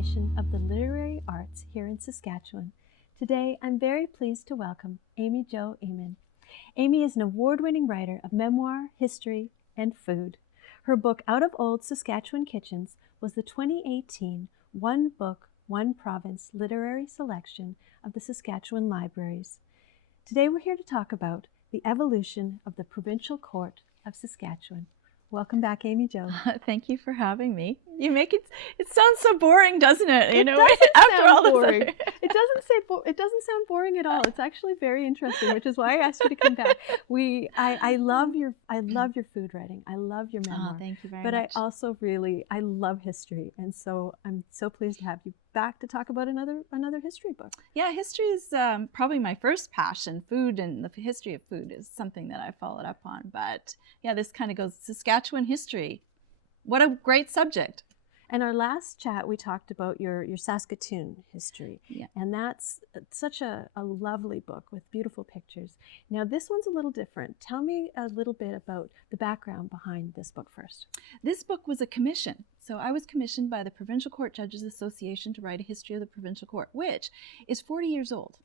celebration of the literary arts here in Saskatchewan. Today, I'm very pleased to welcome Amy Jo Ehman. Amy is an award-winning writer of memoir, history, and food. Her book, Out of Old Saskatchewan Kitchens, was the 2018 One Book, One Province literary selection of the Saskatchewan Libraries. Today, we're here to talk about the evolution of the Provincial Court of Saskatchewan. Welcome back, Amy Jo. Thank you for having me. You make it sounds so boring, doesn't it? It doesn't sound boring. It doesn't sound boring at all. It's actually very interesting, which is why I asked you to come back. I love your food writing. I love your memoir. Oh, thank you very much. But I also I love history, and so I'm so pleased to have you back to talk about another history book. Yeah, history is probably my first passion. Food and the history of food is something that I followed up on. But yeah, this kind of goes Saskatchewan history. What a great subject. And our last chat, we talked about your Saskatoon history. Yeah. And that's such a lovely book with beautiful pictures. Now, this one's a little different. Tell me a little bit about the background behind this book first. This book was a commission. So I was commissioned by the Provincial Court Judges Association to write a history of the Provincial Court, which is 40 years old.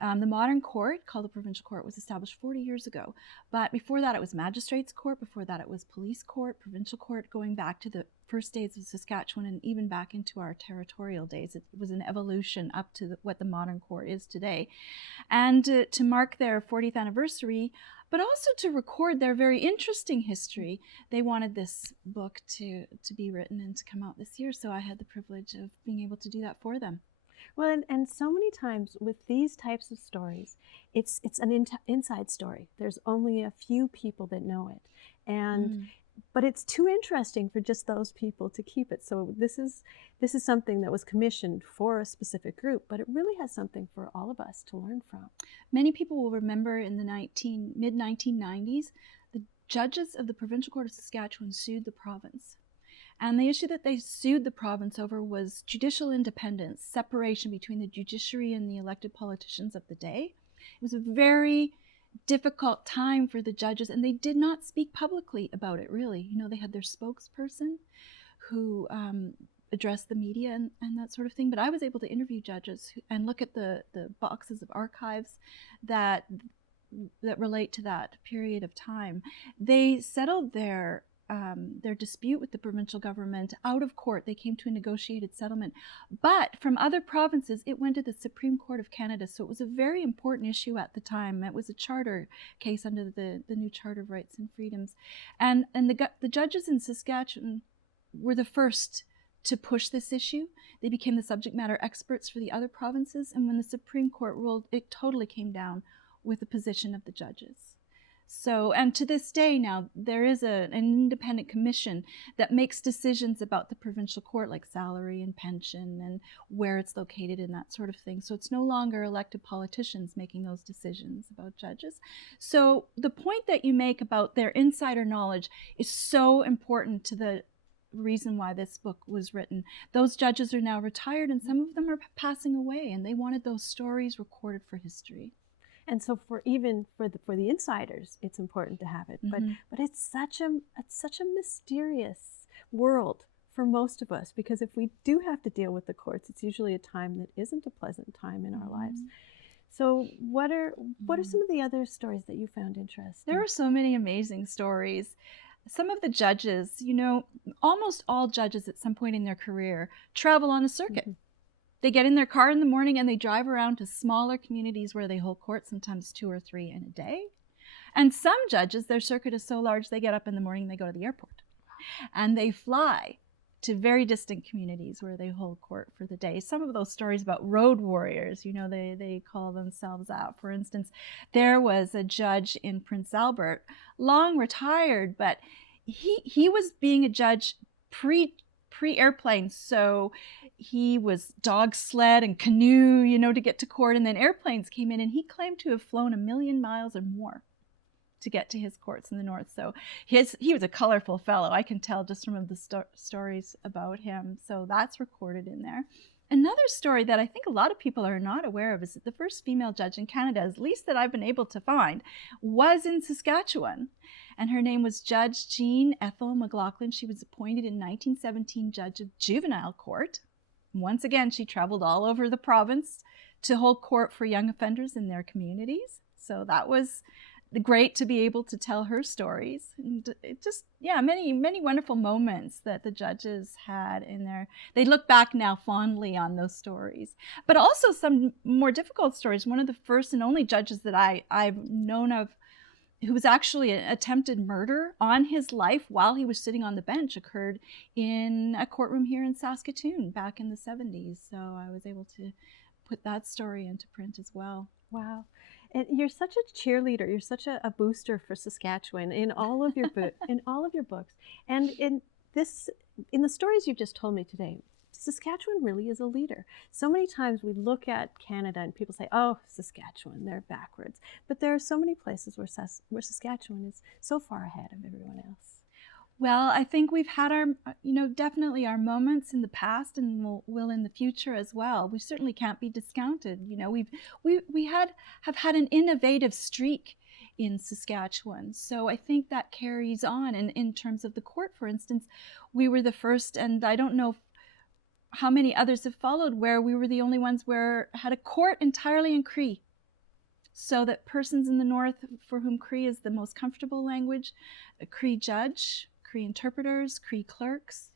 The modern court, called the Provincial Court, was established 40 years ago. But before that, it was Magistrates Court. Before that, it was Police Court, Provincial Court, going back to the first days of Saskatchewan and even back into our territorial days. It was an evolution up to what the modern court is today. And to mark their 40th anniversary, but also to record their very interesting history, they wanted this book to be written and to come out this year. So I had the privilege of being able to do that for them. Well, and so many times with these types of stories, it's an inside story. There's only a few people that know it, but it's too interesting for just those people to keep it. So this is something that was commissioned for a specific group, but it really has something for all of us to learn from. Many people will remember in the mid-1990s, the judges of the Provincial Court of Saskatchewan sued the province. And the issue that they sued the province over was judicial independence, separation between the judiciary and the elected politicians of the day. It was a very difficult time for the judges, and they did not speak publicly about it, really. You know, they had their spokesperson who addressed the media and that sort of thing. But I was able to interview judges and look at the boxes of archives that relate to that period of time. They settled their dispute with the provincial government out of court. They came to a negotiated settlement. But from other provinces, it went to the Supreme Court of Canada. So it was a very important issue at the time. It was a charter case under the new Charter of Rights and Freedoms. And the judges in Saskatchewan were the first to push this issue. They became the subject matter experts for the other provinces. And when the Supreme Court ruled, it totally came down with the position of the judges. So, and to this day now, there is an independent commission that makes decisions about the provincial court, like salary and pension and where it's located and that sort of thing. So it's no longer elected politicians making those decisions about judges. So the point that you make about their insider knowledge is so important to the reason why this book was written. Those judges are now retired, and some of them are passing away, and they wanted those stories recorded for history. And so for the insiders, it's important to have it. Mm-hmm. But it's such a mysterious world for most of us, because if we do have to deal with the courts, it's usually a time that isn't a pleasant time in our lives. So what are some of the other stories that you found interesting? There are so many amazing stories. Some of the judges, you know, almost all judges at some point in their career travel on a circuit. Mm-hmm. They get in their car in the morning and they drive around to smaller communities where they hold court, sometimes 2 or 3 in a day. And some judges, their circuit is so large, they get up in the morning and they go to the airport. And they fly to very distant communities where they hold court for the day. Some of those stories about road warriors, you know, they call themselves out. For instance, there was a judge in Prince Albert, long retired, but he was being a judge pre-airplane, so he was dog sled and canoe, you know, to get to court, and then airplanes came in, and he claimed to have flown 1 million miles or more to get to his courts in the north. So he was a colorful fellow. I can tell just from the stories about him. So that's recorded in there. Another story that I think a lot of people are not aware of is that the first female judge in Canada, at least that I've been able to find, was in Saskatchewan. And her name was Judge Jean Ethel McLaughlin. She was appointed in 1917 judge of juvenile court. once again, she traveled all over the province to hold court for young offenders in their communities. So that was great to be able to tell her stories. And it just, many, many wonderful moments that the judges had in there. They look back now fondly on those stories, but also some more difficult stories. One of the first and only judges that I've known of who was actually an attempted murder on his life while he was sitting on the bench occurred in a courtroom here in Saskatoon back in the 70s. So I was able to put that story into print as well. Wow. And you're such a cheerleader. You're such a booster for Saskatchewan in all of your in all of your books. And in the stories you've just told me today, Saskatchewan really is a leader. So many times we look at Canada and people say, "Oh, Saskatchewan, they're backwards." But there are so many places where Saskatchewan is so far ahead of everyone else. Well, I think we've had our, definitely our moments in the past, and will in the future as well. We certainly can't be discounted. We have had an innovative streak in Saskatchewan, so I think that carries on. And in terms of the court, for instance, we were the first, and I don't know how many others have followed, where we were the only ones where had a court entirely in Cree, so that persons in the north for whom Cree is the most comfortable language, a Cree judge, Cree interpreters, Cree clerks,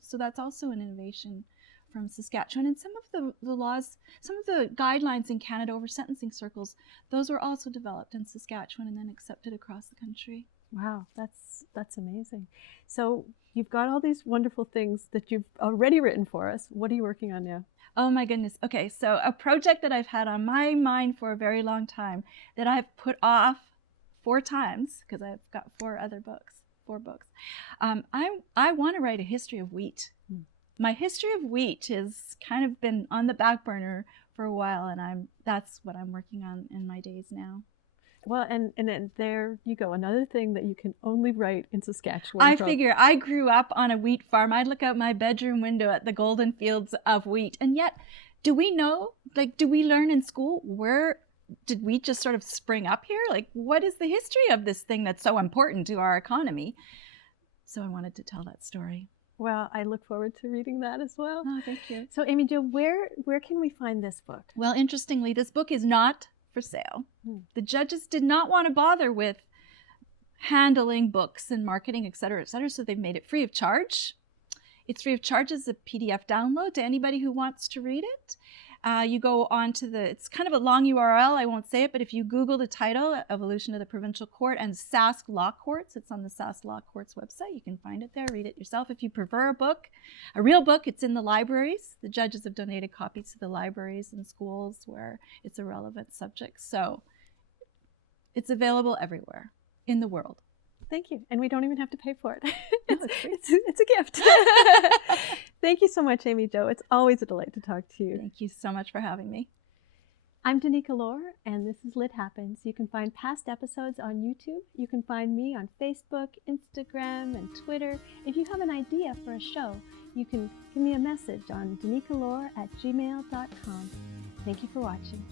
so that's also an innovation from Saskatchewan. And some of the laws, some of the guidelines in Canada over sentencing circles, those were also developed in Saskatchewan and then accepted across the country. Wow, that's amazing. So you've got all these wonderful things that you've already written for us. What are you working on now? Oh my goodness. Okay, so a project that I've had on my mind for a very long time that I've put off 4 times because I've got 4 books. I want to write a history of wheat. My history of wheat has kind of been on the back burner for a while, and that's what I'm working on in my days now. Well, and there you go, another thing that you can only write in Saskatchewan. I figure I grew up on a wheat farm. I'd look out my bedroom window at the golden fields of wheat. And yet, do we know, do we learn in school, where did wheat just sort of spring up here? What is the history of this thing that's so important to our economy? So I wanted to tell that story. Well, I look forward to reading that as well. Oh, thank you. So Amy Jo, where can we find this book? Well, interestingly, this book is not for sale. The judges did not want to bother with handling books and marketing, et cetera, so they've made it free of charge. It's free of charge as a PDF download to anybody who wants to read it. You go on to it's kind of a long URL, I won't say it, but if you Google the title, Evolution of the Provincial Court and Sask Law Courts, it's on the Sask Law Courts website. You can find it there, read it yourself. If you prefer a real book, it's in the libraries. The judges have donated copies to the libraries and schools where it's a relevant subject. So it's available everywhere in the world. Thank you. And we don't even have to pay for it. It's a gift. Thank you so much, Amy Jo. It's always a delight to talk to you. Thank you so much for having me. I'm Danica Lorer, and this is Lit Happens. You can find past episodes on YouTube. You can find me on Facebook, Instagram, and Twitter. If you have an idea for a show, you can give me a message on danicalorer@gmail.com. Thank you for watching.